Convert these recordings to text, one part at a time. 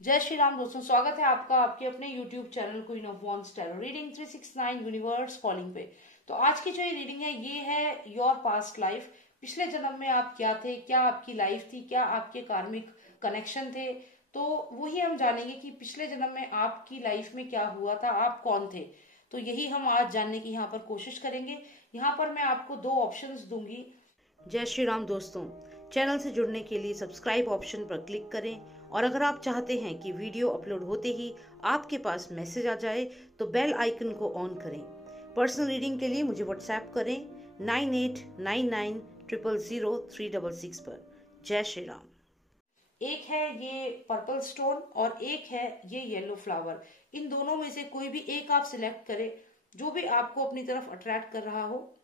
जय श्री राम दोस्तों, स्वागत है आपका आपके अपने YouTube channel queen of wands tarot reading 369 universe calling पे। तो आज की जो ये रीडिंग है ये है योर पास्ट लाइफ। पिछले जन्म में आप क्या थे, क्या आपकी लाइफ थी, क्या आपके कार्मिक कनेक्शन थे। तो वही हम जानेंगे कि पिछले जन्म में आपकी लाइफ में क्या हुआ था, आप कौन थे। तो यही हम आज जानने की यहाँ पर कोशिश करेंगे। यहाँ पर मैं आपको दो ऑप्शंस दूंगी। जय श्री राम दोस्तों, चैनल से जुड़ने के लिए सब्सक्राइब ऑप्शन पर क्लिक करें और अगर आप चाहते हैं कि वीडियो अपलोड होते ही आपके पास मैसेज आ जाए तो बेल आइकन को ऑन करें। पर्सनल रीडिंग के लिए मुझे व्हाट्सएप करें 9899000366 पर। जय श्री राम। एक है ये पर्पल स्टोन और एक है ये येलो फ्लावर। इन दोनों में से कोई भी एक आप सिलेक्ट करें जो भी आपको अपनी तरफ अट्रैक्ट कर रहा हो।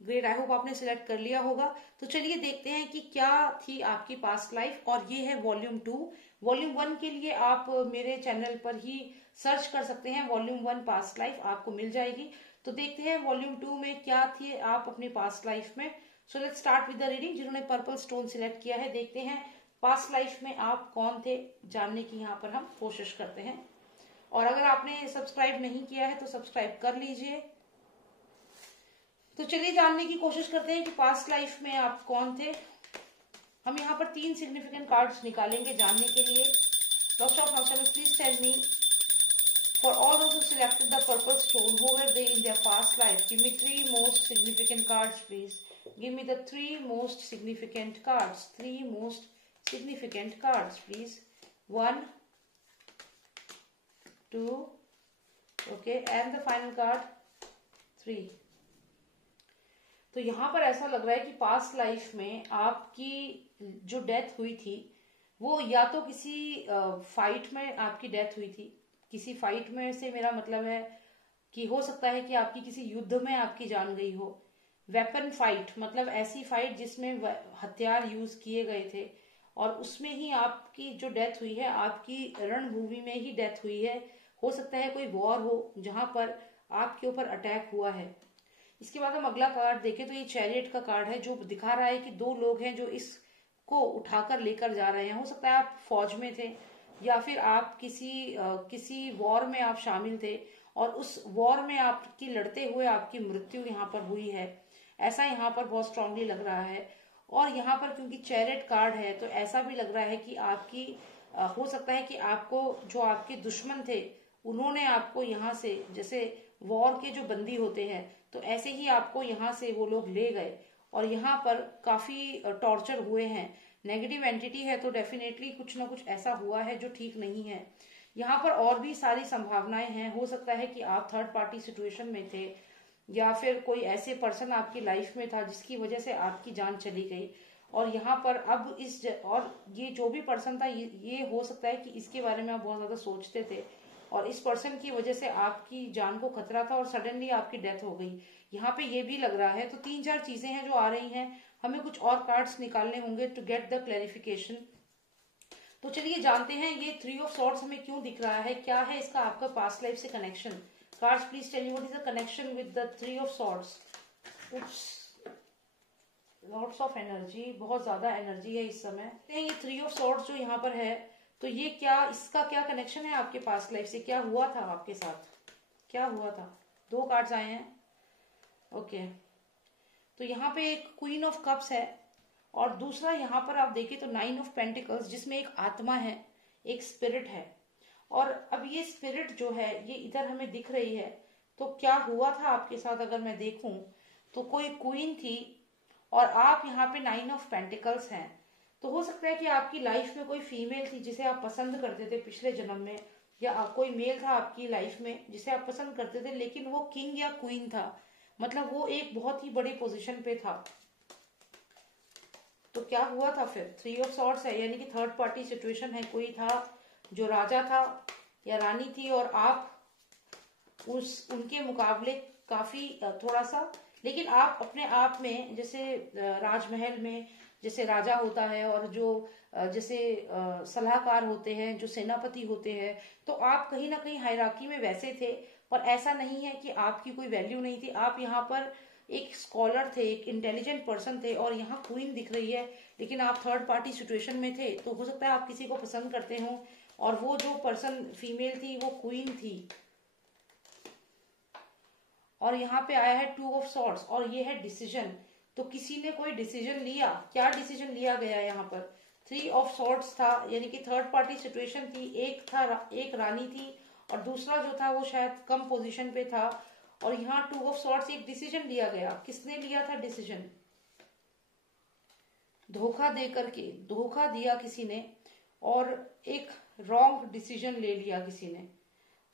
ग्रेट, आई होप आपने सिलेक्ट कर लिया होगा। तो चलिए देखते हैं कि क्या थी आपकी पास्ट लाइफ। और ये है वॉल्यूम 2। वॉल्यूम 1 के लिए आप मेरे चैनल पर ही सर्च कर सकते हैं, वॉल्यूम 1 पास्ट लाइफ आपको मिल जाएगी। तो देखते हैं वॉल्यूम 2 में क्या थी आप अपनी पास्ट लाइफ में। So let's start with the reading. जिन्होंने पर्पल स्टोन सिलेक्ट किया है, देखते हैं पास्ट लाइफ में आप कौन थे, जानने की यहाँ पर हम कोशिश करते हैं। और अगर आपने सब्सक्राइब नहीं किया है तो सब्सक्राइब कर लीजिए। तो चलिए जानने की कोशिश करते हैं कि पास्ट लाइफ में आप कौन थे। हम यहाँ पर 3 सिग्निफिकेंट कार्ड्स निकालेंगे जानने के लिए। Doctor of masters, please tell me for all those who selected the purple stone, who were they in their past life. Give me 3 most significant cards please. Give me the 3 most significant cards. 3 most significant cards please. 1 2 okay and the final card 3। तो यहाँ पर ऐसा लग रहा है कि past life में आपकी जो डेथ हुई थी वो या तो किसी फाइट में आपकी डेथ हुई थी। किसी फाइट में से मेरा मतलब है कि हो सकता है कि आपकी किसी युद्ध में आपकी जान गई हो। वेपन फाइट मतलब ऐसी फाइट जिसमें हथियार यूज किए गए थे और उसमें ही आपकी जो डेथ हुई है, आपकी रणभूमि में ही डेथ हुई है। हो सकता है कोई वॉर हो जहां पर आपके ऊपर अटैक हुआ है। इसके बाद हम अगला कार्ड देखें तो ये चैरियट का कार्ड है जो दिखा रहा है कि 2 लोग हैं जो इसको उठाकर लेकर जा रहे हैं। हो सकता है आप फौज में थे या फिर आप किसी वॉर में आप शामिल थे और उस वॉर में आपकी लड़ते हुए आपकी मृत्यु यहाँ पर हुई है। ऐसा यहाँ पर बहुत स्ट्रांगली लग रहा है। और यहाँ पर क्योंकि चैरियट कार्ड है तो ऐसा भी लग रहा है कि आपकी हो सकता है कि आपको जो आपके दुश्मन थे उन्होंने आपको यहाँ से, जैसे वॉर के जो बंदी होते हैं तो ऐसे ही आपको यहाँ से वो लोग ले गए और यहाँ पर काफी टॉर्चर हुए हैं। नेगेटिव एंटिटी है तो डेफिनेटली कुछ ना कुछ ऐसा हुआ है जो ठीक नहीं है। यहाँ पर और भी सारी संभावनाएं हैं। हो सकता है कि आप थर्ड पार्टी सिचुएशन में थे या फिर कोई ऐसे पर्सन आपकी लाइफ में था जिसकी वजह से आपकी जान चली गई। और यहाँ पर अब और ये जो भी पर्सन था ये हो सकता है कि इसके बारे में आप बहुत ज्यादा सोचते थे और इस पर्सन की वजह से आपकी जान को खतरा था और सडनली आपकी डेथ हो गई। यहाँ पे ये भी लग रहा है। तो 3-4 चीजें हैं जो आ रही हैं। हमें कुछ और कार्ड्स निकालने होंगे टू गेट द क्लैरिफिकेशन। तो चलिए जानते हैं ये 3 ऑफ सॉर्ड्स हमें क्यों दिख रहा है, क्या है इसका आपका पास्ट लाइफ से connection. Cards please tell me what is the connection with the 3 of swords. Lots of energy, बहुत ज्यादा एनर्जी है इस समय। ये 3 ऑफ सॉर्ड्स जो यहाँ पर है तो ये क्या, इसका क्या कनेक्शन है आपके पास्ट लाइफ से, क्या हुआ था आपके साथ, क्या हुआ था। 2 कार्ड्स आए हैं। ओके तो यहाँ पे एक क्वीन ऑफ कप्स है और दूसरा यहाँ पर आप देखें तो 9 ऑफ पेंटिकल्स जिसमें एक आत्मा है, एक स्पिरिट है। और अब ये स्पिरिट जो है ये इधर हमें दिख रही है। तो क्या हुआ था आपके साथ अगर मैं देखूं तो कोई क्वीन थी और आप यहाँ पे 9 ऑफ पेंटिकल्स हैं। तो हो सकता है कि आपकी लाइफ में कोई फीमेल थी जिसे आप पसंद करते थे पिछले जन्म में, या कोई मेल था आपकी लाइफ में जिसे आप पसंद करते थे लेकिन वो किंग या क्वीन था, मतलब वो एक बहुत ही बड़ी पोजीशन पे था। तो क्या हुआ था फिर, 3 ऑफ सॉर्ड्स है यानी कि थर्ड पार्टी सिचुएशन है। कोई था जो राजा था या रानी थी और आप उनके मुकाबले काफी थोड़ा सा, लेकिन आप अपने आप में जैसे राजमहल में जैसे राजा होता है और जो जैसे सलाहकार होते हैं, जो सेनापति होते हैं, तो आप कहीं ना कहीं हायरार्की में वैसे थे। पर ऐसा नहीं है कि आपकी कोई वैल्यू नहीं थी। आप यहाँ पर एक स्कॉलर थे, एक इंटेलिजेंट पर्सन थे, और यहाँ क्वीन दिख रही है, लेकिन आप थर्ड पार्टी सिचुएशन में थे, तो हो सकता है आप किसी को पसंद करते हो और वो जो पर्सन फीमेल थी वो क्वीन थी। और यहाँ पे आया है 2 ऑफ सॉर्ड्स और ये है डिसीजन। तो किसी ने कोई डिसीजन लिया, क्या डिसीजन लिया गया है यहाँ पर? 3 ऑफ सॉर्ड्स था, यानी कि थर्ड पार्टी सिचुएशन थी, एक रानी थी और दूसरा जो था वो शायद कम पोजीशन पे था, और यहाँ 2 ऑफ सॉर्ड्स, एक डिसीजन लिया गया। किसने लिया था डिसीजन? धोखा दे करके, धोखा दिया किसी ने और एक रॉन्ग डिसीजन ले लिया किसी ने।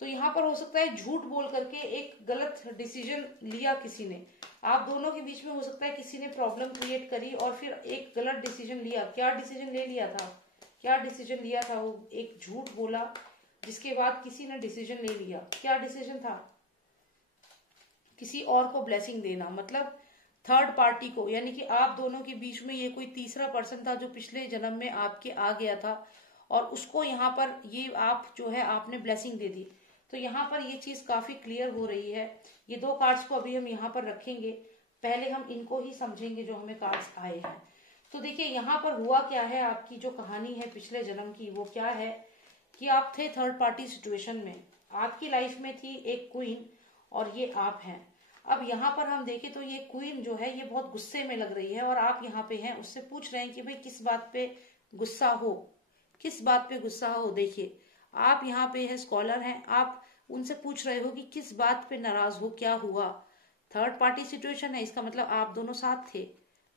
तो यहाँ पर हो सकता है झूठ बोल करके एक गलत डिसीजन लिया किसी ने। आप दोनों के बीच में हो सकता है किसी ने प्रॉब्लम क्रिएट करी और फिर एक गलत डिसीजन लिया। क्या डिसीजन ले लिया था? क्या डिसीजन लिया था? वो एक झूठ बोला जिसके बाद किसी ने डिसीजन ले लिया। क्या डिसीजन था? किसी और को ब्लेसिंग देना, मतलब थर्ड पार्टी को, यानी कि आप दोनों के बीच में ये कोई तीसरा पर्सन था जो पिछले जन्म में आपके आ गया था और उसको यहाँ पर ये आप जो है आपने ब्लेसिंग दे दी। तो यहाँ पर ये चीज काफी क्लियर हो रही है। ये 2 कार्ड्स को अभी हम यहाँ पर रखेंगे, पहले हम इनको ही समझेंगे जो हमें कार्ड्स आए हैं। तो देखिए यहाँ पर हुआ क्या है, आपकी जो कहानी है पिछले जन्म की वो क्या है कि आप थे थर्ड पार्टी सिचुएशन में, आपकी लाइफ में थी एक क्वीन और ये आप हैं। अब यहाँ पर हम देखें तो ये क्वीन जो है ये बहुत गुस्से में लग रही है और आप यहाँ पे हैं, उससे पूछ रहे हैं कि भाई किस बात पे गुस्सा हो, किस बात पे गुस्सा हो। देखिए आप यहाँ पे है, स्कॉलर हैं, आप उनसे पूछ रहे हो कि किस बात पे नाराज हो, क्या हुआ। थर्ड पार्टी सिचुएशन है, इसका मतलब आप दोनों साथ थे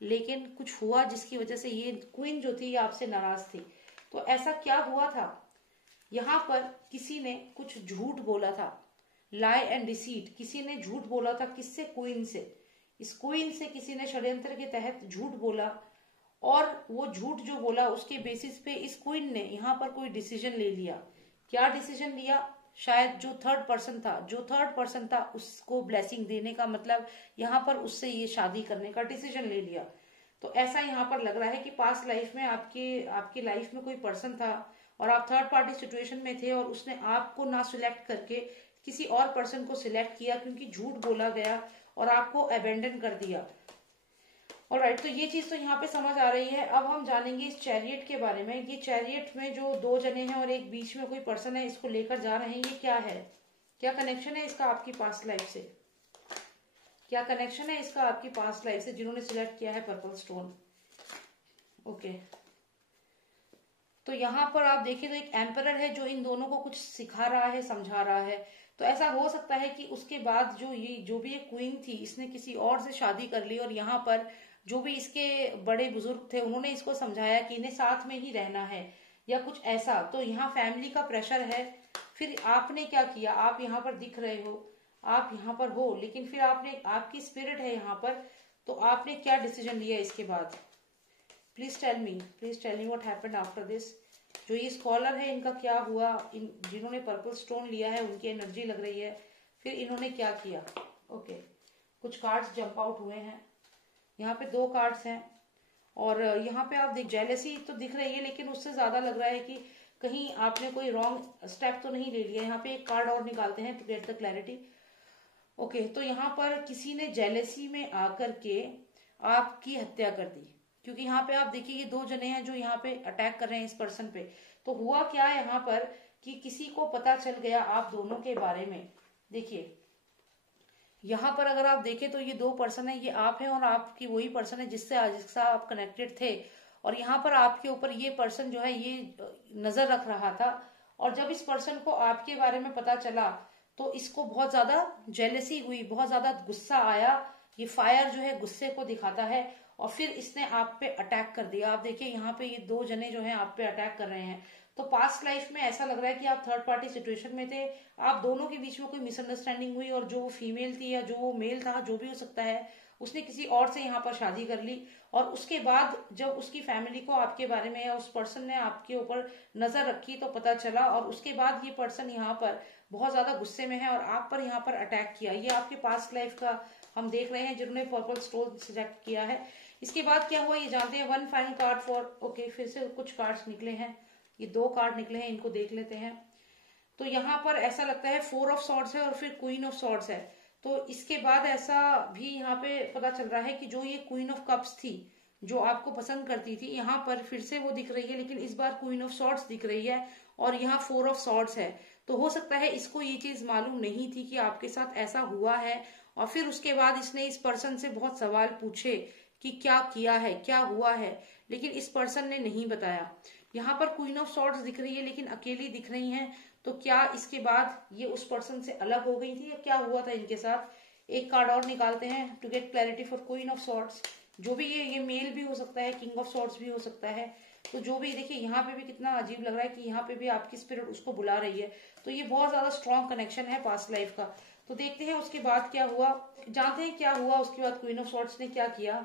लेकिन कुछ हुआ जिसकी वजह से ये क्वीन जो थी आपसे नाराज थी। तो ऐसा क्या हुआ था? यहाँ पर किसी ने कुछ झूठ बोला था, लाई एंड डिसीट। किसी ने झूठ बोला था, किससे? क्वीन से। इस क्वीन से किसी ने षड्यंत्र के तहत झूठ बोला और वो झूठ जो बोला उसके बेसिस पे इस क्वीन ने यहाँ पर कोई डिसीजन ले लिया। क्या डिसीजन लिया? शायद जो थर्ड पर्सन था उसको ब्लेसिंग देने का, मतलब यहाँ पर उससे ये शादी करने का डिसीजन ले लिया। तो ऐसा यहाँ पर लग रहा है कि पास्ट लाइफ में आपकी लाइफ में कोई पर्सन था और आप थर्ड पार्टी सिचुएशन में थे और उसने आपको ना सिलेक्ट करके किसी और पर्सन को सिलेक्ट किया क्योंकि झूठ बोला गया और आपको अबेंडन कर दिया। ऑलराइट, तो ये चीज तो यहाँ पे समझ आ रही है। अब हम जानेंगे इस चैरियट के बारे में। ये चैरियट में जो 2 जने हैं और एक बीच में कोई पर्सन है, इसको लेकर जा रहे हैं, ये क्या है? क्या कनेक्शन है इसका आपकी पास्ट लाइफ से? क्या कनेक्शन है इसका आपकी पास्ट लाइफ से जिन्होंने सिलेक्ट किया है पर्पल स्टोन? ओके, तो यहाँ पर आप देखिए तो एक एम्परर है जो इन दोनों को कुछ सिखा रहा है, समझा रहा है। तो ऐसा हो सकता है कि उसके बाद जो भी एक क्वीन थी इसने किसी और से शादी कर ली और यहाँ पर जो भी इसके बड़े बुजुर्ग थे उन्होंने इसको समझाया कि इन्हें साथ में ही रहना है या कुछ ऐसा। तो यहाँ फैमिली का प्रेशर है। फिर आपने क्या किया? आप यहाँ पर दिख रहे हो, आप यहाँ पर हो, लेकिन फिर आपकी स्पिरिट है यहाँ पर, तो आपने क्या डिसीजन लिया इसके बाद? Please tell me what happened after this. जो ये स्कॉलर है इनका क्या हुआ? जिन्होंने पर्पल स्टोन लिया है उनकी एनर्जी लग रही है, फिर इन्होंने क्या किया? ओके, कुछ कार्ड्स जंप आउट हुए हैं। यहाँ पे 2 कार्ड्स हैं और यहाँ पे आप जेलेसी तो दिख रही है, लेकिन उससे ज्यादा लग रहा है कि कहीं आपने कोई रॉन्ग स्टेप तो नहीं ले लिया। यहाँ पे एक कार्ड और निकालते हैं to get the clarity. Okay, तो यहाँ पर किसी ने जेलेसी में आकर के आपकी हत्या कर दी, क्योंकि यहाँ पे आप देखिए ये 2 जने हैं जो यहाँ पे अटैक कर रहे हैं इस पर्सन पे। तो हुआ क्या है यहाँ पर कि किसी को पता चल गया आप दोनों के बारे में। देखिए यहाँ पर अगर आप देखें तो ये 2 पर्सन है, ये आप हैं और आपकी वही पर्सन है जिससे आप कनेक्टेड थे। और यहाँ पर आपके ऊपर ये पर्सन जो है ये नजर रख रहा था, और जब इस पर्सन को आपके बारे में पता चला तो इसको बहुत ज्यादा जेलसी हुई, बहुत ज्यादा गुस्सा आया। ये फायर जो है गुस्से को दिखाता है और फिर इसने आप पे अटैक कर दिया। आप देखिए यहाँ पे ये 2 जने जो हैं आप पे अटैक कर रहे हैं। तो पास्ट लाइफ में ऐसा लग रहा है कि आप थर्ड पार्टी सिचुएशन में थे, आप दोनों के बीच में कोई मिसअंडरस्टैंडिंग हुई और जो वो फीमेल थी या जो वो मेल था, जो भी हो सकता है, उसने किसी और से यहाँ पर शादी कर ली। और उसके बाद जब उसकी फैमिली को आपके बारे में या उस पर्सन ने आपके ऊपर नजर रखी तो पता चला, और उसके बाद ये पर्सन यहाँ पर बहुत ज्यादा गुस्से में है और आप पर यहाँ पर अटैक किया। ये आपके पास्ट लाइफ का हम देख रहे हैं जिन्होंने पर्पल स्टोन सिलेक्ट किया है। इसके बाद क्या हुआ ये जानते हैं। 1 फाइनल कार्ड फॉर, ओके, फिर से कुछ कार्ड्स निकले हैं, ये 2 कार्ड निकले हैं, इनको देख लेते हैं। तो यहाँ पर ऐसा लगता है 4 ऑफ सॉर्ड्स है और फिर क्वीन ऑफ सॉर्ड्स है। तो इसके बाद ऐसा भी यहाँ पे पता चल रहा है कि जो ये क्वीन ऑफ कप्स थी, जो आपको पसंद करती थी, यहाँ पर फिर से वो दिख रही है, लेकिन इस बार क्वीन ऑफ सॉर्ड्स दिख रही है और यहाँ 4 ऑफ सॉर्ड्स है। तो हो सकता है इसको ये चीज मालूम नहीं थी कि आपके साथ ऐसा हुआ है, और फिर उसके बाद इसने इस पर्सन से बहुत सवाल पूछे कि क्या किया है, क्या हुआ है, लेकिन इस पर्सन ने नहीं बताया। यहाँ पर क्वीन ऑफ सॉर्ड्स दिख रही है लेकिन अकेली दिख रही हैं, तो क्या इसके बाद ये उस पर्सन से अलग हो गई थी या क्या हुआ था इनके साथ। एक कार्ड और निकालते हैं to get clarity for queen of swords. जो भी ये मेल भी हो सकता है, किंग ऑफ सॉर्ड्स भी हो सकता है। तो जो भी देखिए यहाँ पे भी कितना अजीब लग रहा है कि यहाँ पे भी आपकी स्पिरिट उसको बुला रही है, तो ये बहुत ज्यादा स्ट्रॉन्ग कनेक्शन है पास्ट लाइफ का। तो देखते हैं उसके बाद क्या हुआ, जानते हैं क्या हुआ उसके बाद क्वीन ऑफ सॉर्ड्स ने क्या किया।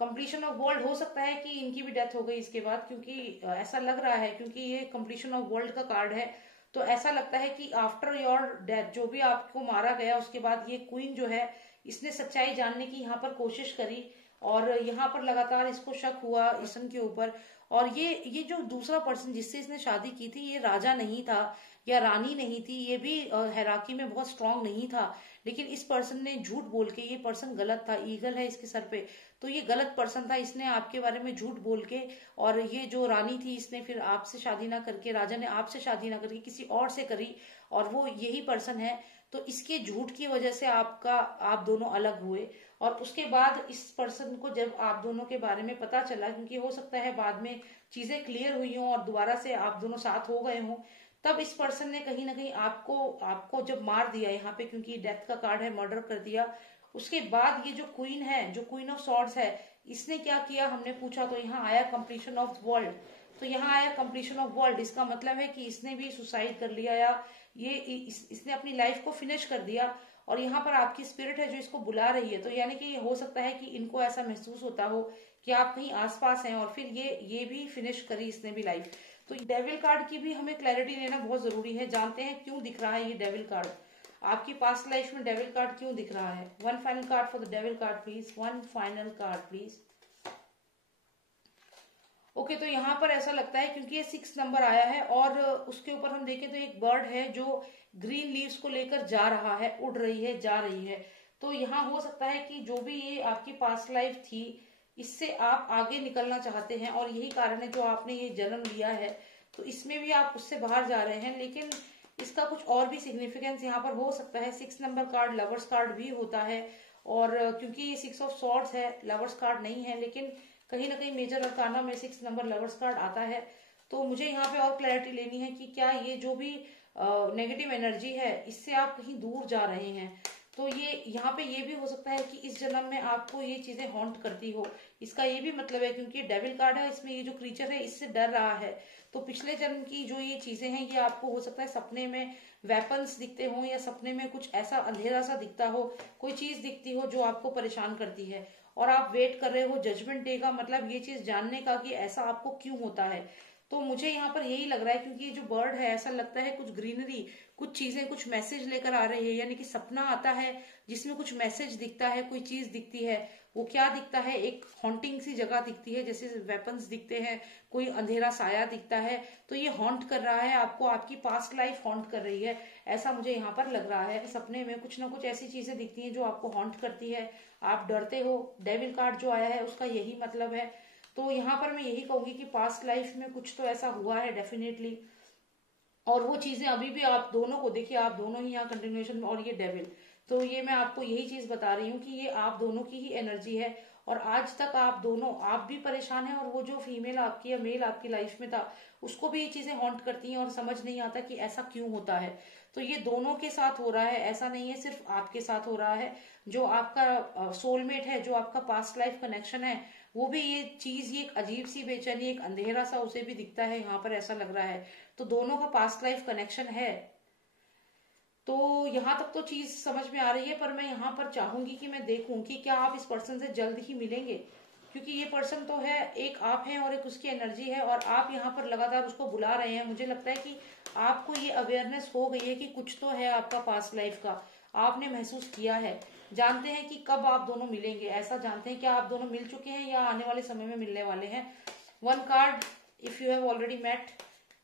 कंप्लीशन ऑफ वर्ल्ड, हो सकता है कि इनकी भी डेथ हो गई इसके बाद, क्योंकि ऐसा लग रहा है, क्योंकि ये कंप्लीशन ऑफ वर्ल्ड का कार्ड है। तो ऐसा लगता है कि आफ्टर योर डेथ, जो भी आपको मारा गया उसके बाद ये क्वीन जो है, इसने सच्चाई जानने की यहाँ पर कोशिश करी, और यहाँ पर लगातार इसको शक हुआ ईसन के ऊपर। और ये जो दूसरा पर्सन जिससे इसने शादी की थी, ये राजा नहीं था या रानी नहीं थी, ये भी हैराकी में बहुत स्ट्रांग नहीं था, लेकिन इस पर्सन ने झूठ बोल के, ये पर्सन गलत था, ईगल है इसके सर पे, तो ये गलत पर्सन था, इसने आपके बारे में झूठ बोल के, और ये जो रानी थी इसने फिर आपसे शादी ना करके, राजा ने आपसे शादी ना करके किसी और से करी, और वो यही पर्सन है। तो इसके झूठ की वजह से आप दोनों अलग हुए, और उसके बाद इस पर्सन को जब आप दोनों के बारे में पता चला, क्योंकि हो सकता है बाद में चीजें क्लियर हुई हों और दोबारा से आप दोनों साथ हो गए हों, तब इस पर्सन ने कहीं ना कहीं आपको जब मार दिया यहाँ पे, क्योंकि डेथ का कार्ड है, मर्डर कर दिया। उसके बाद ये जो क्वीन है, जो क्वीन ऑफ सॉर्ड्स है, इसने क्या किया हमने पूछा, तो यहाँ आया कंप्लीशन ऑफ वर्ल्ड। तो यहाँ आया कंप्लीशन ऑफ वर्ल्ड, इसका मतलब है कि इसने भी सुसाइड कर लिया, या इसने अपनी लाइफ को फिनिश कर दिया, और यहाँ पर आपकी स्पिरिट है जो इसको बुला रही है। तो यानी कि ये हो सकता है कि इनको ऐसा महसूस होता हो कि आप कहीं आसपास हैं, और फिर ये भी फिनिश करी इसने भी लाइफ। तो डेविल कार्ड की भी हमें क्लैरिटी लेना बहुत जरूरी है। जानते हैं क्यों दिख रहा है ये डेविल कार्ड, आपकी पास्ट लाइफ में डेविल कार्ड क्यों दिख रहा है। One final card for the devil card please, one final card please. Okay, तो यहाँ पर ऐसा लगता है क्योंकि ये 6 नंबर आया है, और उसके ऊपर हम देखें तो एक बर्ड है जो ग्रीन लीव्स को लेकर जा रहा है, उड़ रही है, जा रही है। तो यहाँ हो सकता है कि जो भी ये आपकी पास्ट लाइफ थी, इससे आप आगे निकलना चाहते हैं, और यही कारण है जो आपने ये जन्म लिया है, तो इसमें भी आप उससे बाहर जा रहे हैं। लेकिन इसका कुछ और भी सिग्निफिकेंस यहाँ पर हो सकता है। 6 नंबर कार्ड लवर्स कार्ड भी होता है, और क्योंकि ये 6 ऑफ सॉर्ड्स है, लवर्स कार्ड नहीं है, लेकिन कहीं ना कहीं मेजर अरकाना में 6 नंबर लवर्स कार्ड आता है। तो मुझे यहाँ पे और क्लैरिटी लेनी है कि क्या ये जो भी नेगेटिव एनर्जी है, इससे आप कहीं दूर जा रहे हैं। तो ये यहाँ पे ये भी हो सकता है कि इस जन्म में आपको ये चीजें हॉन्ट करती हो, इसका ये भी मतलब है, क्योंकि डेविल कार्ड है, इसमें ये जो क्रीचर है इससे डर रहा है। तो पिछले जन्म की जो ये चीजें हैं, ये आपको हो सकता है सपने में वेपन्स दिखते हो, या सपने में कुछ ऐसा अंधेरा सा दिखता हो, कोई चीज दिखती हो जो आपको परेशान करती है, और आप वेट कर रहे हो जजमेंट डे का, मतलब ये चीज जानने का कि ऐसा आपको क्यों होता है। तो मुझे यहाँ पर यही लग रहा है, क्योंकि ये जो बर्ड है, ऐसा लगता है कुछ ग्रीनरी, कुछ चीजें, कुछ मैसेज लेकर आ रही है, यानी कि सपना आता है जिसमें कुछ मैसेज दिखता है, कोई चीज दिखती है। वो क्या दिखता है, एक हॉन्टिंग सी जगह दिखती है, जैसे वेपन्स दिखते हैं, कोई अंधेरा साया दिखता है। तो ये हॉन्ट कर रहा है आपको, आपकी पास्ट लाइफ हॉन्ट कर रही है, ऐसा मुझे यहाँ पर लग रहा है। सपने में कुछ ना कुछ ऐसी चीजें दिखती हैं जो आपको हॉन्ट करती है, आप डरते हो। डेविल कार्ड जो आया है उसका यही मतलब है। तो यहाँ पर मैं यही कहूंगी कि पास्ट लाइफ में कुछ तो ऐसा हुआ है डेफिनेटली, और वो चीजें अभी भी आप दोनों को, देखिए आप दोनों ही यहाँ कंटिन्यूएशन में, और ये डेविल, तो ये मैं आपको यही चीज बता रही हूँ कि ये आप दोनों की ही एनर्जी है, और आज तक आप दोनों, आप भी परेशान हैं, और वो जो फीमेल आपकी या मेल आपकी लाइफ में था, उसको भी ये चीजें हॉन्ट करती हैं, और समझ नहीं आता कि ऐसा क्यों होता है। तो ये दोनों के साथ हो रहा है, ऐसा नहीं है सिर्फ आपके साथ हो रहा है। जो आपका सोलमेट है, जो आपका पास्ट लाइफ कनेक्शन है, वो भी ये चीज, ये एक अजीब सी बेचैनी, एक अंधेरा सा उसे भी दिखता है यहाँ पर, ऐसा लग रहा है। तो दोनों का पास्ट लाइफ कनेक्शन है। तो यहाँ तक तो चीज समझ में आ रही है, पर मैं यहाँ पर चाहूंगी कि मैं देखूं कि क्या आप इस पर्सन से जल्द ही मिलेंगे, क्योंकि ये पर्सन तो है, एक आप हैं और एक उसकी एनर्जी है, और आप यहाँ पर लगातार उसको बुला रहे हैं। मुझे लगता है कि आपको ये अवेयरनेस हो गई है कि कुछ तो है आपका पास्ट लाइफ का, आपने महसूस किया है। जानते हैं कि कब आप दोनों मिलेंगे, ऐसा जानते हैं क्या आप दोनों मिल चुके हैं या आने वाले समय में मिलने वाले हैं। One card if you have already met,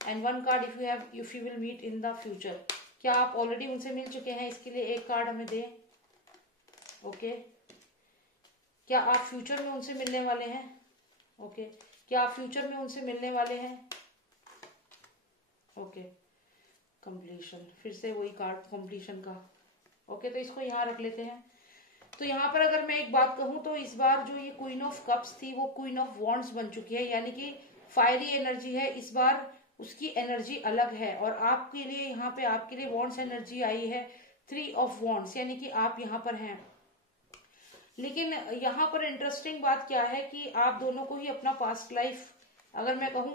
and one card if you will meet in the future. क्या आप ऑलरेडी उनसे मिल चुके हैं, इसके लिए एक कार्ड हमें दें। ओके, क्या आप फ्यूचर में उनसे मिलने वाले हैं? ओके, क्या आप फ्यूचर में उनसे मिलने वाले हैं? ओके, कंप्लीशन, फिर से वही कार्ड कंप्लीशन का। ओके, तो इसको यहाँ रख लेते हैं। तो यहाँ पर अगर मैं एक बात कहूँ तो इस बार जो ये क्वीन ऑफ कप्स थी वो क्वीन ऑफ वॉन्ड्स बन चुकी है, यानी कि फायरी एनर्जी है इस बार, उसकी एनर्जी अलग है। और आपके लिए यहाँ पे आपके लिए वॉन्ड्स एनर्जी आई है 3 ऑफ वॉन्ड्स, यानी कि आप यहाँ पर हैं। लेकिन यहाँ पर इंटरेस्टिंग बात क्या है कि आप दोनों को ही अपना पास्ट लाइफ अगर मैं कहूँ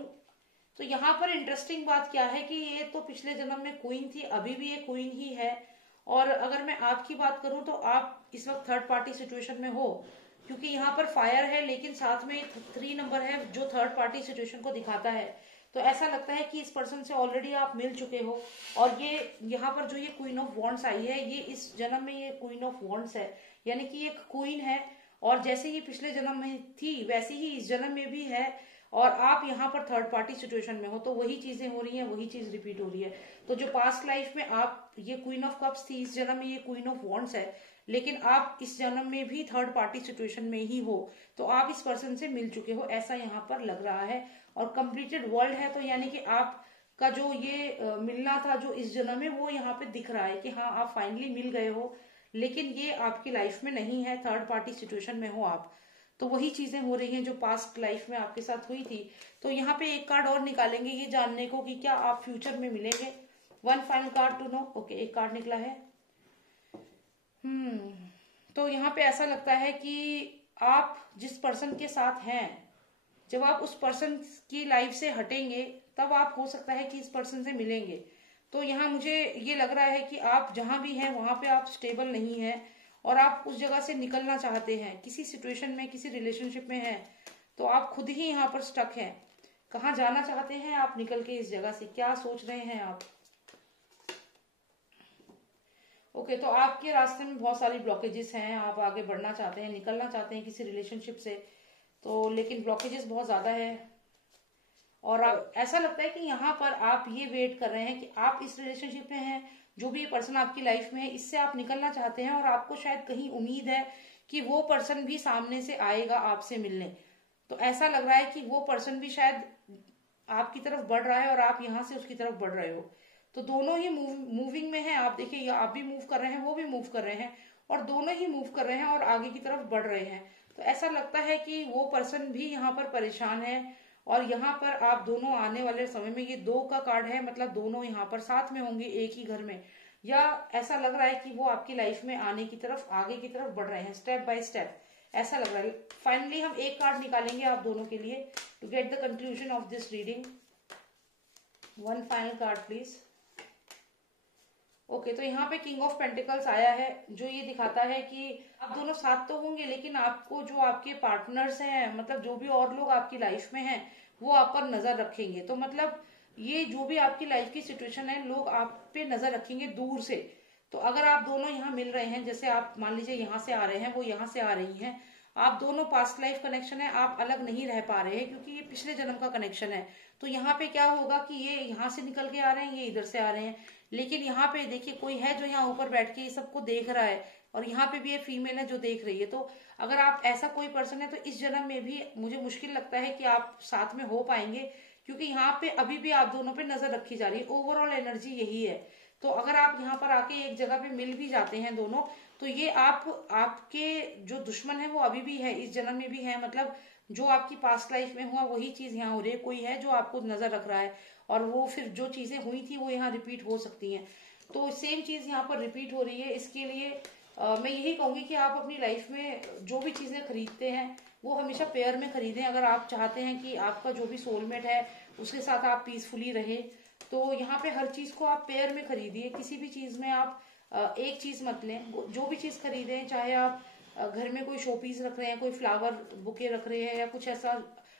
तो यहाँ पर इंटरेस्टिंग बात क्या है कि ये तो पिछले जन्म में क्वीन थी, अभी भी ये क्वीन ही है। और अगर मैं आपकी बात करूं तो आप इस वक्त थर्ड पार्टी सिचुएशन में हो, क्योंकि यहाँ पर फायर है लेकिन साथ में 3 नंबर है जो थर्ड पार्टी सिचुएशन को दिखाता है। तो ऐसा लगता है कि इस पर्सन से ऑलरेडी आप मिल चुके हो। और ये यहाँ पर जो ये क्वीन ऑफ वॉन्ड्स आई है, ये इस जन्म में ये क्वीन ऑफ वॉन्ड्स है, यानी कि एक क्वीन है। और जैसे ये पिछले जन्म में थी वैसे ही इस जन्म में भी है। और आप यहाँ पर थर्ड पार्टी सिचुएशन में हो, तो वही चीजें हो रही हैं, वही चीज रिपीट हो रही है। तो जो पास्ट लाइफ में आप ये क्वीन ऑफ कप्स थी, इस जन्म में ये क्वीन ऑफ वॉन्ड्स है, लेकिन आप इस जन्म में भी थर्ड पार्टी सिचुएशन में ही हो। तो आप इस पर्सन से मिल चुके हो, ऐसा यहाँ पर लग रहा है। और कंप्लीटेड वर्ल्ड है, तो यानी कि आप का जो ये मिलना था जो इस जन्म में, वो यहाँ पे दिख रहा है कि हाँ आप फाइनली मिल गए हो। लेकिन ये आपकी लाइफ में नहीं है, थर्ड पार्टी सिचुएशन में हो आप। तो वही चीजें हो रही हैं जो पास्ट लाइफ में आपके साथ हुई थी। तो यहाँ पे एक कार्ड और निकालेंगे ये जानने को कि क्या आप फ्यूचर में मिलेंगे। One final card to know. Okay, एक कार्ड निकला है। तो यहाँ पे ऐसा लगता है कि आप जिस पर्सन के साथ हैं, जब आप उस पर्सन की लाइफ से हटेंगे तब आप हो सकता है कि इस पर्सन से मिलेंगे। तो यहाँ मुझे ये लग रहा है कि आप जहां भी हैं वहां पे आप स्टेबल नहीं है और आप उस जगह से निकलना चाहते हैं, किसी सिचुएशन में, किसी रिलेशनशिप में हैं, तो आप खुद ही यहाँ पर स्टक हैं। कहाँ जाना चाहते हैं आप निकल के इस जगह से, क्या सोच रहे हैं आप? ओके, तो आपके रास्ते में बहुत सारी ब्लॉकेजेस हैं, आप आगे बढ़ना चाहते हैं, निकलना चाहते हैं किसी रिलेशनशिप से, तो लेकिन ब्लॉकेजेस बहुत ज्यादा है। और आप ऐसा लगता है कि यहाँ पर आप ये वेट कर रहे हैं कि आप इस रिलेशनशिप में हैं, जो भी पर्सन आपकी लाइफ में है इससे आप निकलना चाहते हैं, और आपको शायद कहीं उम्मीद है कि वो पर्सन भी सामने से आएगा आपसे मिलने। तो ऐसा लग रहा है कि वो पर्सन भी शायद आपकी तरफ बढ़ रहा है और आप यहाँ से उसकी तरफ बढ़ रहे हो। तो दोनों ही मूविंग में है। आप देखिए, आप भी मूव कर रहे हैं, वो भी मूव कर रहे हैं, और दोनों ही मूव कर रहे हैं और आगे की तरफ बढ़ रहे हैं। तो ऐसा लगता है कि वो पर्सन भी यहाँ पर परेशान है। और यहाँ पर आप दोनों आने वाले समय में, ये 2 का कार्ड है, मतलब दोनों यहाँ पर साथ में होंगे एक ही घर में, या ऐसा लग रहा है कि वो आपकी लाइफ में आने की तरफ, आगे की तरफ बढ़ रहे हैं स्टेप बाय स्टेप, ऐसा लग रहा है। फाइनली हम एक कार्ड निकालेंगे आप दोनों के लिए to get the conclusion of this reading. One final card please. Okay, तो यहाँ पे किंग ऑफ पेंटिकल्स आया है, जो ये दिखाता है कि आप दोनों साथ तो होंगे, लेकिन आपको जो आपके पार्टनर्स हैं, मतलब जो भी और लोग आपकी लाइफ में हैं, वो आप पर नजर रखेंगे। तो मतलब ये जो भी आपकी लाइफ की सिचुएशन है, लोग आप पे नजर रखेंगे दूर से। तो अगर आप दोनों यहाँ मिल रहे हैं, जैसे आप मान लीजिए यहाँ से आ रहे हैं, वो यहाँ से आ रही हैं, आप दोनों पास्ट लाइफ कनेक्शन है, आप अलग नहीं रह पा रहे हैं क्योंकि ये पिछले जन्म का कनेक्शन है। तो यहाँ पे क्या होगा कि ये यहाँ से निकल के आ रहे हैं, ये इधर से आ रहे हैं, लेकिन यहाँ पे देखिए कोई है जो यहाँ ऊपर बैठ के ये सबको देख रहा है, और यहाँ पे भी ये फीमेल है जो देख रही है। तो अगर आप ऐसा कोई पर्सन है तो इस जन्म में भी मुझे मुश्किल लगता है कि आप साथ में हो पाएंगे, क्योंकि यहाँ पे अभी भी आप दोनों पे नजर रखी जा रही है। ओवरऑल एनर्जी यही है। तो अगर आप यहाँ पर आके एक जगह पे मिल भी जाते हैं दोनों, तो ये आपके जो दुश्मन है वो अभी भी है, इस जन्म में भी है। मतलब जो आपकी पास्ट लाइफ में हुआ वही चीज यहाँ हो रही है। कोई है जो आपको नजर रख रहा है, और वो फिर जो चीजें हुई थी वो यहाँ रिपीट हो सकती हैं। तो सेम चीज यहाँ पर रिपीट हो रही है। इसके लिए मैं यही कहूंगी कि आप अपनी लाइफ में जो भी चीजें खरीदते हैं वो हमेशा पेयर में खरीदें। अगर आप चाहते हैं कि आपका जो भी सोलमेट है उसके साथ आप पीसफुली रहे, तो यहाँ पे हर चीज को आप पेयर में खरीदिए। किसी भी चीज में आप एक चीज मत लें। जो भी चीज खरीदें, चाहे आप घर में कोई शो पीस रख रहे हैं, कोई फ्लावर बुके रख रहे हैं, या कुछ ऐसा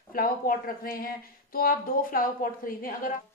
फ्लावर पॉट रख रहे हैं, तो आप 2 फ्लावर पॉट खरीदें। अगर आप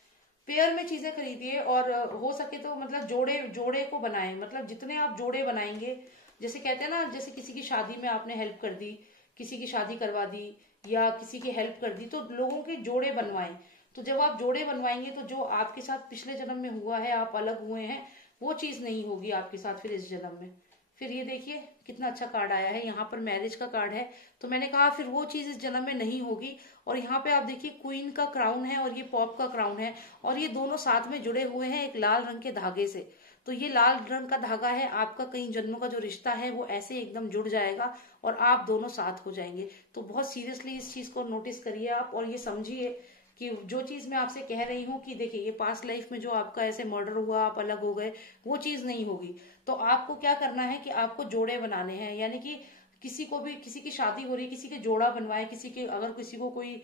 पेयर में चीजें खरीदिए, और हो सके तो मतलब जोड़े जोड़े को बनाएं। मतलब जितने आप जोड़े बनाएंगे, जैसे कहते हैं ना, जैसे किसी की शादी में आपने हेल्प कर दी, किसी की शादी करवा दी, या किसी की हेल्प कर दी, तो लोगों के जोड़े बनवाएं। तो जब आप जोड़े बनवाएंगे तो जो आपके साथ पिछले जन्म में हुआ है, आप अलग हुए हैं, वो चीज नहीं होगी आपके साथ फिर इस जन्म में। फिर ये देखिए कितना अच्छा कार्ड आया है, यहाँ पर मैरिज का कार्ड है। तो मैंने कहा फिर वो चीज इस जन्म में नहीं होगी। और यहाँ पे आप देखिए क्वीन का क्राउन है और ये पॉप का क्राउन है, और ये दोनों साथ में जुड़े हुए हैं एक लाल रंग के धागे से। तो ये लाल रंग का धागा है, आपका कई जन्मों का जो रिश्ता है वो ऐसे एकदम जुड़ जाएगा और आप दोनों साथ हो जाएंगे। तो बहुत सीरियसली इस चीज को नोटिस करिए आप, और ये समझिए कि जो चीज मैं आपसे कह रही हूँ कि देखिए ये पास्ट लाइफ में जो आपका ऐसे मर्डर हुआ, आप अलग हो गए, वो चीज नहीं होगी। तो आपको क्या करना है कि आपको जोड़े बनाने हैं, यानी कि किसी को भी, किसी की शादी हो रही है, किसी के जोड़ा बनवाए, किसी के, अगर किसी को कोई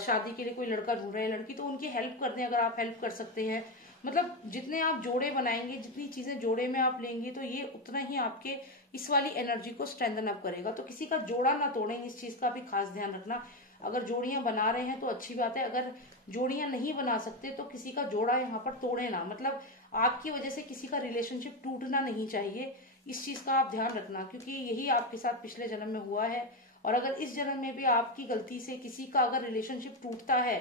शादी के लिए कोई लड़का ढूंढ रहे हैं, लड़की, तो उनकी हेल्प कर दें अगर आप हेल्प कर सकते हैं। मतलब जितने आप जोड़े बनाएंगे, जितनी चीजें जोड़े में आप लेंगे, तो ये उतना ही आपके इस वाली एनर्जी को स्ट्रेंथन अप करेगा। तो किसी का जोड़ा ना तोड़ें, इस चीज का भी खास ध्यान रखना। अगर जोड़ियां बना रहे हैं तो अच्छी बात है, अगर जोड़ियां नहीं बना सकते तो किसी का जोड़ा यहाँ पर तोड़े ना, मतलब आपकी वजह से किसी का रिलेशनशिप टूटना नहीं चाहिए। इस चीज का आप ध्यान रखना, क्योंकि यही आपके साथ पिछले जन्म में हुआ है। और अगर इस जन्म में भी आपकी गलती से किसी का अगर रिलेशनशिप टूटता है,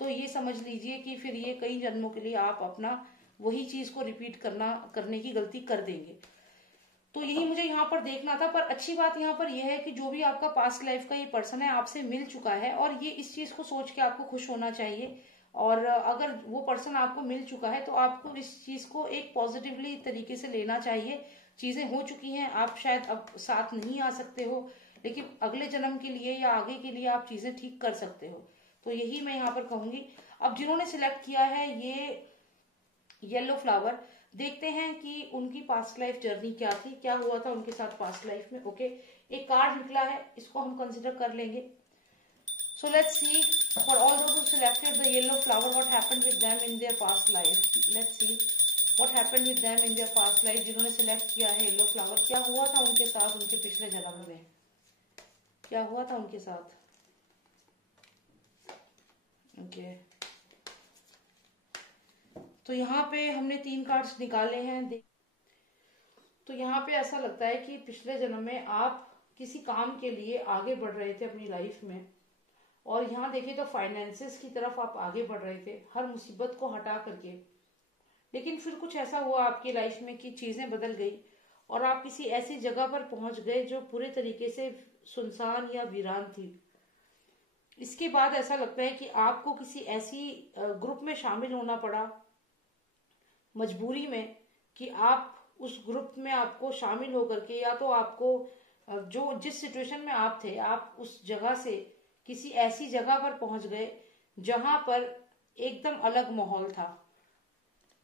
तो ये समझ लीजिए कि फिर ये कई जन्मों के लिए आप अपना वही चीज को रिपीट करने की गलती कर देंगे। तो यही मुझे यहाँ पर देखना था। पर अच्छी बात यहाँ पर यह है कि जो भी आपका पास्ट लाइफ का ये पर्सन है आपसे मिल चुका है, और ये इस चीज को सोच के आपको खुश होना चाहिए। और अगर वो पर्सन आपको मिल चुका है तो आपको इस चीज को एक पॉजिटिवली तरीके से लेना चाहिए। चीजें हो चुकी हैं, आप शायद अब साथ नहीं आ सकते हो, लेकिन अगले जन्म के लिए या आगे के लिए आप चीजें ठीक कर सकते हो। तो यही मैं यहाँ पर कहूंगी। अब जिन्होंने सिलेक्ट किया है ये येलो फ्लावर, देखते हैं कि उनकी पास्ट लाइफ जर्नी क्या थी, क्या हुआ था उनके साथ पास्ट लाइफ में। ओके, एक कार्ड निकला है, इसको हम कंसिडर कर लेंगे। So let's see for all those who selected the yellow flower what happened with them in their past life. Let's see what happened with them in their past life. जिन्होंने select किया है yellow flower, क्या हुआ था उनके साथ उनके पिछले जन्म में, क्या हुआ था उनके साथ। ओके, तो यहाँ पे हमने 3 कार्ड्स निकाले हैं। तो यहाँ पे ऐसा लगता है कि पिछले जन्म में आप किसी काम के लिए आगे बढ़ रहे थे अपनी लाइफ में, और यहाँ देखिए तो फाइनेंसेस की तरफ आप आगे बढ़ रहे थे हर मुसीबत को हटा करके। लेकिन फिर कुछ ऐसा हुआ आपकी लाइफ में कि चीजें बदल गई और आप किसी ऐसी जगह पर पहुंच गए जो पूरे तरीके से सुनसान या वीरान थी। इसके बाद ऐसा लगता है कि आपको किसी ऐसी ग्रुप में शामिल होना पड़ा मजबूरी में, कि आप उस ग्रुप में आपको शामिल होकर के, या तो आपको जो जिस सिचुएशन में आप थे, आप उस जगह से किसी ऐसी जगह पर पहुंच गए जहां पर एकदम अलग माहौल था।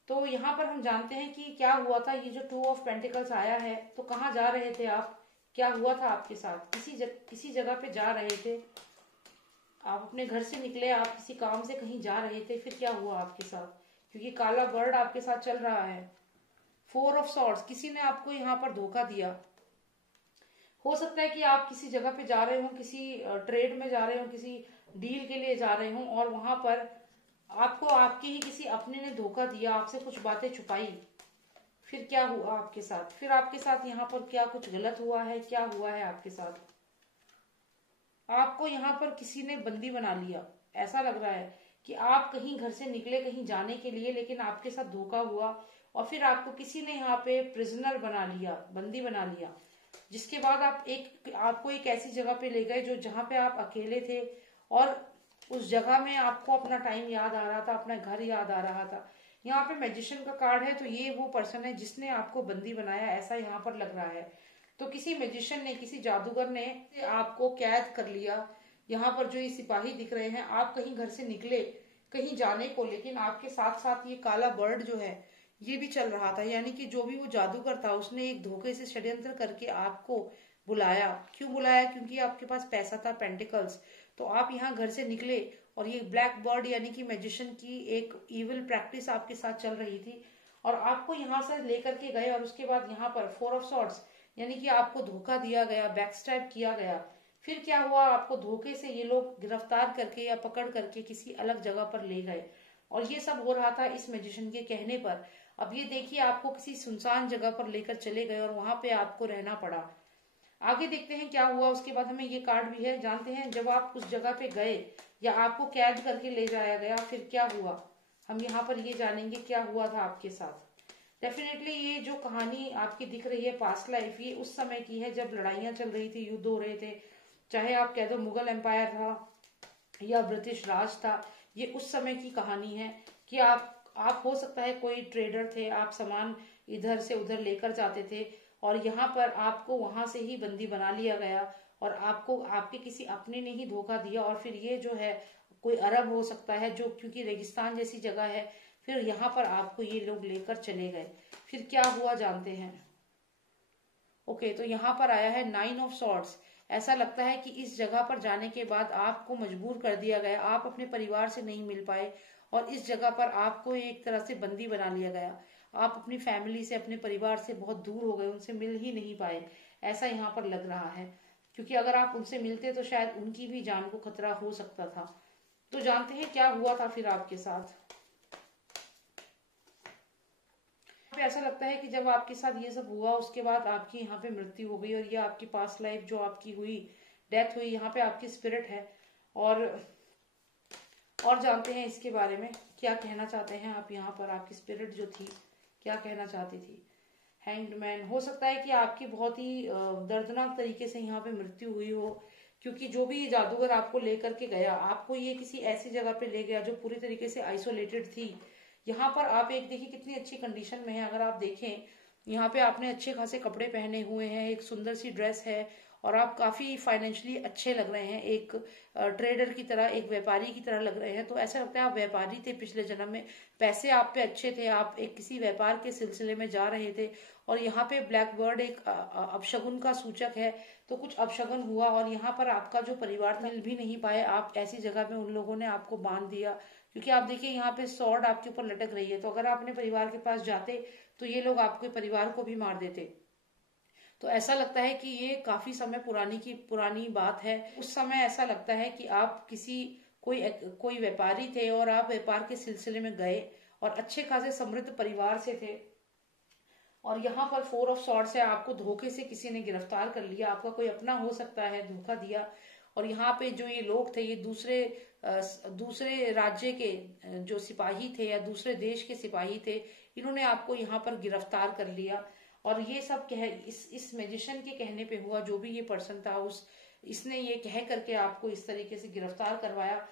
तो यहाँ पर हम जानते हैं कि क्या हुआ था। ये जो 2 ऑफ पेंटिकल्स आया है, तो कहाँ जा रहे थे आप, क्या हुआ था आपके साथ। किसी जगह पे जा रहे थे आप, अपने घर से निकले, आप किसी काम से कहीं जा रहे थे, फिर क्या हुआ आपके साथ, क्योंकि काला बर्ड आपके साथ चल रहा है। 4 ऑफ सॉर्ड्स, किसी ने आपको यहाँ पर धोखा दिया। हो सकता है कि आप किसी जगह पे जा रहे हो, किसी ट्रेड में जा रहे हो, किसी डील के लिए जा रहे हो, और वहां पर आपको आपके ही किसी अपने ने धोखा दिया, आपसे कुछ बातें छुपाई। फिर क्या हुआ आपके साथ, फिर आपके साथ यहाँ पर क्या कुछ गलत हुआ है, क्या हुआ है आपके साथ। आपको यहाँ पर किसी ने बंदी बना लिया। ऐसा लग रहा है कि आप कहीं घर से निकले कहीं जाने के लिए, लेकिन आपके साथ धोखा हुआ और फिर आपको किसी ने यहाँ पे प्रिजनर बना लिया, बंदी बना लिया। जिसके बाद आपको एक ऐसी जगह पे ले गए जो जहाँ पे आप अकेले थे, और उस जगह में आपको अपना टाइम याद आ रहा था, अपना घर याद आ रहा था। यहाँ पे मैजिशियन का कार्ड है, तो ये वो पर्सन है जिसने आपको बंदी बनाया, ऐसा यहाँ पर लग रहा है। तो किसी मैजिशियन ने, किसी जादूगर ने आपको कैद कर लिया। यहाँ पर जो ये सिपाही दिख रहे हैं, आप कहीं घर से निकले कहीं जाने को, लेकिन आपके साथ साथ ये काला बर्ड जो है ये भी चल रहा था। यानी कि जो भी वो जादूगर था उसने एक धोखे से षड्यंत्र करके आपको बुलाया। क्यों बुलाया, क्योंकि आपके पास पैसा था, पेंटिकल्स। तो आप यहाँ घर से निकले और ये ब्लैक बर्ड यानी कि मैजिशियन की एक इविल प्रैक्टिस आपके साथ चल रही थी, और आपको यहाँ से लेकर के गए। और उसके बाद यहाँ पर 4 ऑफ सॉर्ड्स, यानी कि आपको धोखा दिया गया, बैकस्टैब किया गया। फिर क्या हुआ, आपको धोखे से ये लोग गिरफ्तार करके या पकड़ करके किसी अलग जगह पर ले गए, और ये सब हो रहा था इस मैजिशियन के कहने पर। अब ये देखिए, आपको किसी सुनसान जगह पर लेकर चले गए और वहां पे आपको रहना पड़ा। आगे देखते हैं क्या हुआ। उसके बाद हमें ये कार्ड भी है, जानते हैं जब आप उस जगह पे गए या आपको कैद करके ले जाया गया, फिर क्या हुआ। हम यहाँ पर ये जानेंगे क्या हुआ था आपके साथ। डेफिनेटली ये जो कहानी आपकी दिख रही है पास्ट लाइफ, ये उस समय की है जब लड़ाइयां चल रही थी, युद्ध हो रहे थे, चाहे आप कह दो मुगल एम्पायर था या ब्रिटिश राज था। ये उस समय की कहानी है कि आप हो सकता है कोई ट्रेडर थे, आप सामान इधर से उधर लेकर जाते थे और यहाँ पर आपको वहां से ही बंदी बना लिया गया और आपको आपके किसी अपने ने ही धोखा दिया। और फिर ये जो है कोई अरब हो सकता है, जो क्योंकि रेगिस्तान जैसी जगह है, फिर यहाँ पर आपको ये लोग लेकर चले गए। फिर क्या हुआ जानते हैं। ओके, तो यहाँ पर आया है 9 ऑफ सॉर्ड्स। ऐसा लगता है कि इस जगह पर जाने के बाद आपको मजबूर कर दिया गया, आप अपने परिवार से नहीं मिल पाए और इस जगह पर आपको एक तरह से बंदी बना लिया गया। आप अपनी फैमिली से, अपने परिवार से बहुत दूर हो गए, उनसे मिल ही नहीं पाए, ऐसा यहाँ पर लग रहा है। क्योंकि अगर आप उनसे मिलते तो शायद उनकी भी जान को खतरा हो सकता था। तो जानते हैं क्या हुआ था फिर आपके साथ। ऐसा लगता है कि जब आपके साथ ये सब हुआ उसके बाद आपकी यहाँ पे मृत्यु हो गई और ये आपकी पास्ट लाइफ जो आपकी हुई, डेथ हुई, यहाँ पे आपकी स्पिरिट है। और जानते हैं इसके बारे में क्या कहना चाहते हैं आप। यहाँ पर आपकी स्पिरिट जो थी क्या कहना चाहती थी। हैंग्ड मैन, हो सकता है कि आपकी बहुत ही दर्दनाक तरीके से यहाँ पे मृत्यु हुई हो, क्योंकि जो भी जादूगर आपको लेकर के गया, आपको ये किसी ऐसी जगह पे ले गया जो पूरी तरीके से आइसोलेटेड थी। यहाँ पर आप एक देखिए कितनी अच्छी कंडीशन में है। अगर आप देखें यहाँ पे आपने अच्छे खासे कपड़े पहने हुए हैं, एक सुंदर सी ड्रेस है और आप काफी फाइनेंशियली अच्छे लग रहे हैं, एक ट्रेडर की तरह, एक व्यापारी की तरह लग रहे हैं। तो ऐसा लगता है आप व्यापारी थे पिछले जन्म में, पैसे आप पे अच्छे थे, आप एक किसी व्यापार के सिलसिले में जा रहे थे। और यहाँ पे ब्लैक बर्ड एक अपशगुन का सूचक है, तो कुछ अपशगुन हुआ और यहाँ पर आपका जो परिवार मिल भी नहीं पाए, आप ऐसी जगह में उन लोगों ने आपको बांध दिया। क्योंकि आप देखिए यहाँ पे सॉर्ड आपके ऊपर लटक रही है, तो अगर आप अपने परिवार के पास जाते तो ये लोग आपके परिवार को भी मार देते। तो ऐसा लगता है कि ये काफी समय पुरानी बात है। उस समय ऐसा लगता है कि आप कोई व्यापारी थे और आप व्यापार के सिलसिले में गए और अच्छे खासे समृद्ध परिवार से थे और यहाँ पर 4 ऑफ सॉर्ड से आपको धोखे से किसी ने गिरफ्तार कर लिया, आपका कोई अपना हो सकता है, धोखा दिया। और यहाँ पे जो ये लोग थे, ये दूसरे राज्य के जो सिपाही थे या दूसरे देश के सिपाही थे, इन्होंने आपको यहाँ पर गिरफ्तार कर लिया। और ये सब इस मैजिशियन के कहने पे हुआ, जो भी ये पर्सन था इसने ये कह करके आपको इस तरीके से गिरफ्तार करवाया।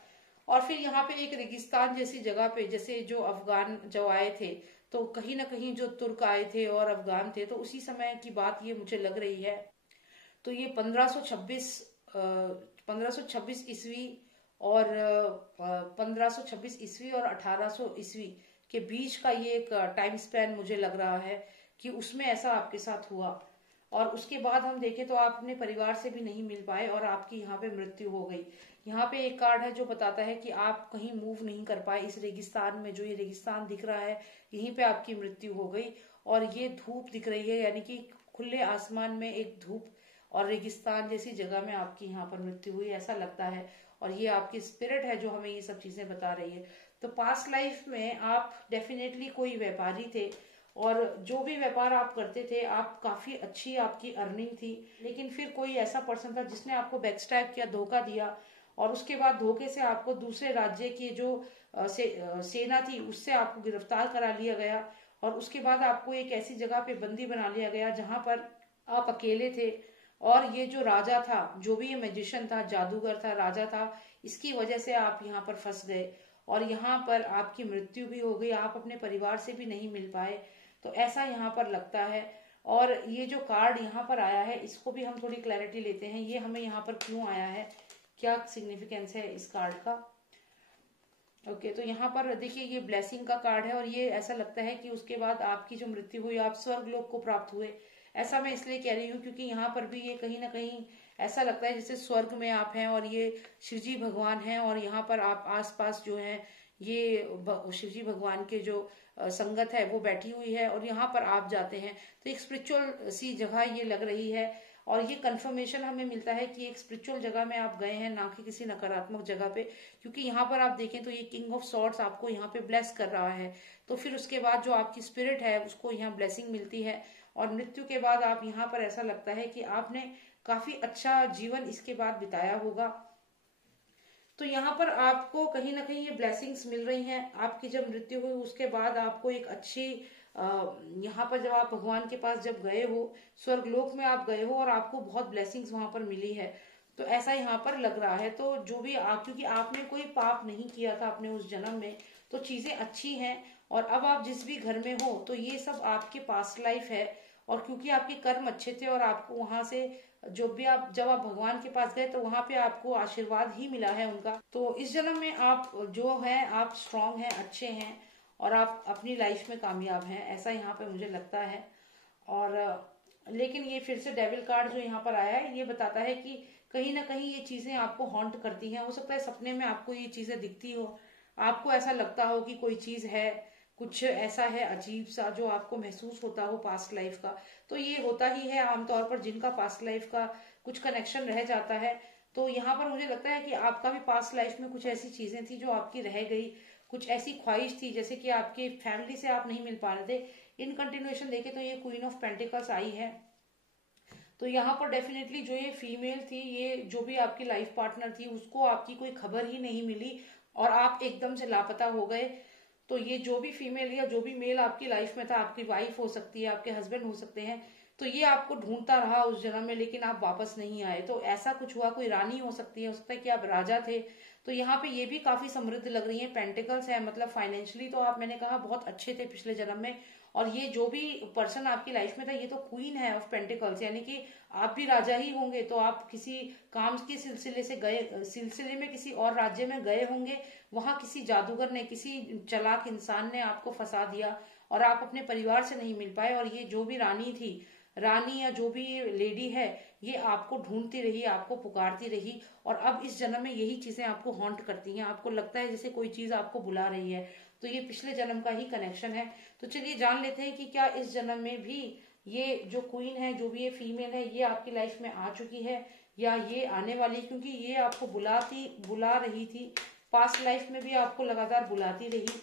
और फिर यहाँ पे एक रेगिस्तान जैसी जगह पे, जैसे जो अफगान जो आए थे, तो कहीं ना कहीं जो तुर्क आए थे और अफगान थे, तो उसी समय की बात ये मुझे लग रही है। तो ये 1526 ईस्वी और 1526 ईस्वी और 1800 ईस्वी के बीच का ये एक टाइम स्पैन मुझे लग रहा है कि उसमें ऐसा आपके साथ हुआ। और उसके बाद हम देखें तो आप अपने परिवार से भी नहीं मिल पाए और आपकी यहाँ पे मृत्यु हो गई। यहाँ पे एक कार्ड है जो बताता है कि आप कहीं मूव नहीं कर पाए इस रेगिस्तान में, जो ये रेगिस्तान दिख रहा है यहीं पे आपकी मृत्यु हो गई। और ये धूप दिख रही है, यानी कि खुले आसमान में एक धूप और रेगिस्तान जैसी जगह में आपकी यहाँ पर मृत्यु हुई, ऐसा लगता है। और ये आपकी स्पिरिट है जो हमें ये सब चीजें बता रही है। तो पास्ट लाइफ में आप डेफिनेटली कोई व्यापारी थे और जो भी व्यापार आप करते थे, आप काफी अच्छी आपकी अर्निंग थी। लेकिन फिर कोई ऐसा पर्सन था जिसने आपको बैकस्टैब किया, धोखा दिया और उसके बाद धोखे से आपको दूसरे राज्य की जो सेना थी उससे आपको गिरफ्तार करा लिया गया। और उसके बाद आपको एक ऐसी जगह पे बंदी बना लिया गया जहां पर आप अकेले थे। और ये जो राजा था, जो भी ये मैजिशियन था, जादूगर था, राजा था, इसकी वजह से आप यहाँ पर फंस गए और यहाँ पर आपकी मृत्यु भी हो गई, आप अपने परिवार से भी नहीं मिल पाए। तो ऐसा यहाँ पर लगता है। और ये जो कार्ड यहाँ पर आया है, इसको भी हम थोड़ी क्लैरिटी लेते हैं, ये हमें यहाँ पर क्यों आया है, क्या सिग्निफिकेंस है इस कार्ड का। ओके, तो यहाँ पर देखिए ये ब्लेसिंग का कार्ड है और ये ऐसा लगता है कि उसके बाद आपकी जो मृत्यु हुई, आप स्वर्ग लोक को प्राप्त हुए। ऐसा मैं इसलिए कह रही हूँ क्योंकि यहाँ पर भी ये कहीं ना कहीं ऐसा लगता है जैसे स्वर्ग में आप हैं और ये शिवजी भगवान हैं और यहाँ पर आप आसपास जो है ये शिवजी भगवान के जो संगत है वो बैठी हुई है और यहाँ पर आप जाते हैं। तो एक स्पिरिचुअल सी जगह ये लग रही है और ये कंफर्मेशन हमें मिलता है कि एक स्पिरिचुअल जगह में आप गए हैं, ना कि किसी नकारात्मक जगह पे। क्योंकि यहाँ पर आप देखें तो ये किंग ऑफ सॉर्ड्स आपको यहाँ पे ब्लेस कर रहा है। तो फिर उसके बाद जो आपकी स्पिरिट है उसको यहाँ ब्लेसिंग मिलती है और मृत्यु के बाद आप यहाँ पर ऐसा लगता है कि आपने काफी अच्छा जीवन इसके बाद बिताया होगा। तो यहाँ पर आपको कहीं ना कहीं ये ब्लेसिंग्स मिल रही हैं। आपकी जब मृत्यु हुई उसके बाद आपको एक अच्छी यहाँ पर जब आप भगवान के पास जब गए हो, स्वर्गलोक में आप गए हो और आपको बहुत ब्लेसिंग्स वहां पर मिली है, तो ऐसा यहाँ पर लग रहा है। तो जो भी आप, क्योंकि आपने कोई पाप नहीं किया था अपने उस जन्म में, तो चीजें अच्छी हैं। और अब आप जिस भी घर में हो तो ये सब आपके पास्ट लाइफ है। और क्योंकि आपके कर्म अच्छे थे और आपको वहां से जो भी आप, जब आप भगवान के पास गए तो वहां पे आपको आशीर्वाद ही मिला है उनका। तो इस जन्म में आप जो है आप स्ट्रांग हैं, अच्छे हैं और आप अपनी लाइफ में कामयाब हैं, ऐसा यहाँ पे मुझे लगता है। और लेकिन ये फिर से डेविल कार्ड जो यहाँ पर आया है ये बताता है कि कहीं ना कहीं ये चीजें आपको हॉन्ट करती हैं। हो सकता है सपने में आपको ये चीजें दिखती हो, आपको ऐसा लगता हो कि कोई चीज है, कुछ ऐसा है अजीब सा जो आपको महसूस होता हो पास्ट लाइफ का। तो ये होता ही है आमतौर पर जिनका पास्ट लाइफ का कुछ कनेक्शन रह जाता है। तो यहाँ पर मुझे लगता है कि आपका भी पास्ट लाइफ में कुछ ऐसी चीजें थी जो आपकी रह गई, कुछ ऐसी ख्वाहिश थी जैसे कि आपके फैमिली से आप नहीं मिल पा रहे थे। इन कंटिन्यूएशन देखे तो ये क्वीन ऑफ पेंटिकल्स आई है। तो यहाँ पर डेफिनेटली जो ये फीमेल थी, ये जो भी आपकी लाइफ पार्टनर थी, उसको आपकी कोई खबर ही नहीं मिली और आप एकदम से लापता हो गए। तो ये जो भी फीमेल या जो भी मेल आपकी लाइफ में था, आपकी वाइफ हो सकती है, आपके हस्बैंड हो सकते हैं, तो ये आपको ढूंढता रहा उस जन्म में, लेकिन आप वापस नहीं आए। तो ऐसा कुछ हुआ, कोई रानी हो सकती है, हो सकता है कि आप राजा थे। तो यहाँ पे ये भी काफी समृद्ध लग रही है, पेंटिकल्स है, मतलब फाइनेंशियली तो आप, मैंने कहा, बहुत अच्छे थे पिछले जन्म में। और ये जो भी पर्सन आपकी लाइफ में था ये तो क्वीन है ऑफ पेंटिकल्स, यानी कि आप भी राजा ही होंगे। तो आप किसी काम के सिलसिले से गए, सिलसिले में किसी और राज्य में गए होंगे, वहां किसी जादूगर ने, किसी चालाक इंसान ने आपको फंसा दिया और आप अपने परिवार से नहीं मिल पाए। और ये जो भी रानी थी, रानी या जो भी लेडी है, ये आपको ढूंढती रही, आपको पुकारती रही और अब इस जन्म में यही चीजें आपको हॉन्ट करती हैं। आपको लगता है जैसे कोई चीज आपको बुला रही है। तो ये पिछले जन्म का ही कनेक्शन है। तो चलिए जान लेते हैं कि क्या इस जन्म में भी ये जो क्वीन है, जो भी ये फीमेल है, ये आपकी लाइफ में आ चुकी है या ये आने वाली है। क्योंकि ये आपको बुला रही थी, पास्ट लाइफ में भी आपको लगातार बुलाती रही,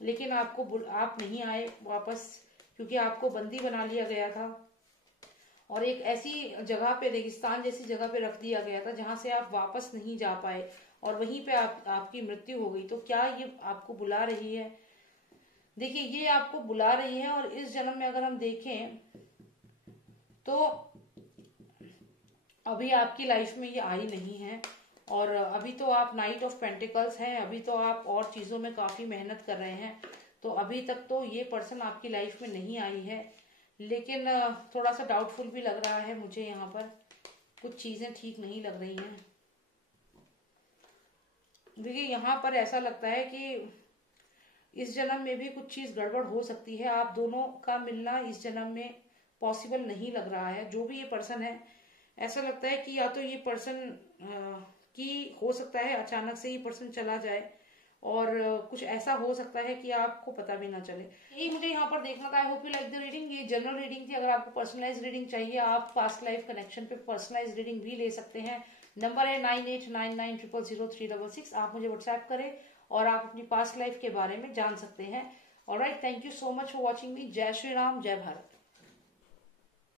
लेकिन आप नहीं आए वापस, क्योंकि आपको बंदी बना लिया गया था और एक ऐसी जगह पे, रेगिस्तान जैसी जगह पे रख दिया गया था जहां से आप वापस नहीं जा पाए और वहीं पे आपकी मृत्यु हो गई। तो क्या ये आपको बुला रही है? देखिए, ये आपको बुला रही है और इस जन्म में अगर हम देखें तो अभी आपकी लाइफ में ये आई नहीं है। और अभी तो आप नाइट ऑफ पेंटिकल्स हैं, अभी तो आप और चीजों में काफी मेहनत कर रहे हैं। तो अभी तक तो ये पर्सन आपकी लाइफ में नहीं आई है, लेकिन थोड़ा सा डाउटफुल भी लग रहा है मुझे। यहाँ पर कुछ चीजें ठीक नहीं लग रही हैं। देखिए, यहाँ पर ऐसा लगता है कि इस जन्म में भी कुछ चीज गड़बड़ हो सकती है। आप दोनों का मिलना इस जन्म में पॉसिबल नहीं लग रहा है। जो भी ये पर्सन है, ऐसा लगता है कि या तो ये पर्सन की हो सकता है अचानक से ये पर्सन चला जाए और कुछ ऐसा हो सकता है कि आपको पता भी ना चले। यही मुझे यहाँ पर देखना था। I hope you like the reading. ये जनरल रीडिंग थी। अगर आपको पर्सनलाइज रीडिंग चाहिए, आप पास्ट लाइफ कनेक्शन पे पर्सनलाइज रीडिंग भी ले सकते हैं। नंबर है 9899000366। आप मुझे व्हाट्सएप करें और आप अपनी पास्ट लाइफ के बारे में जान सकते हैं। Alright, thank you so much for watching मी। जय श्री राम, जय भारत।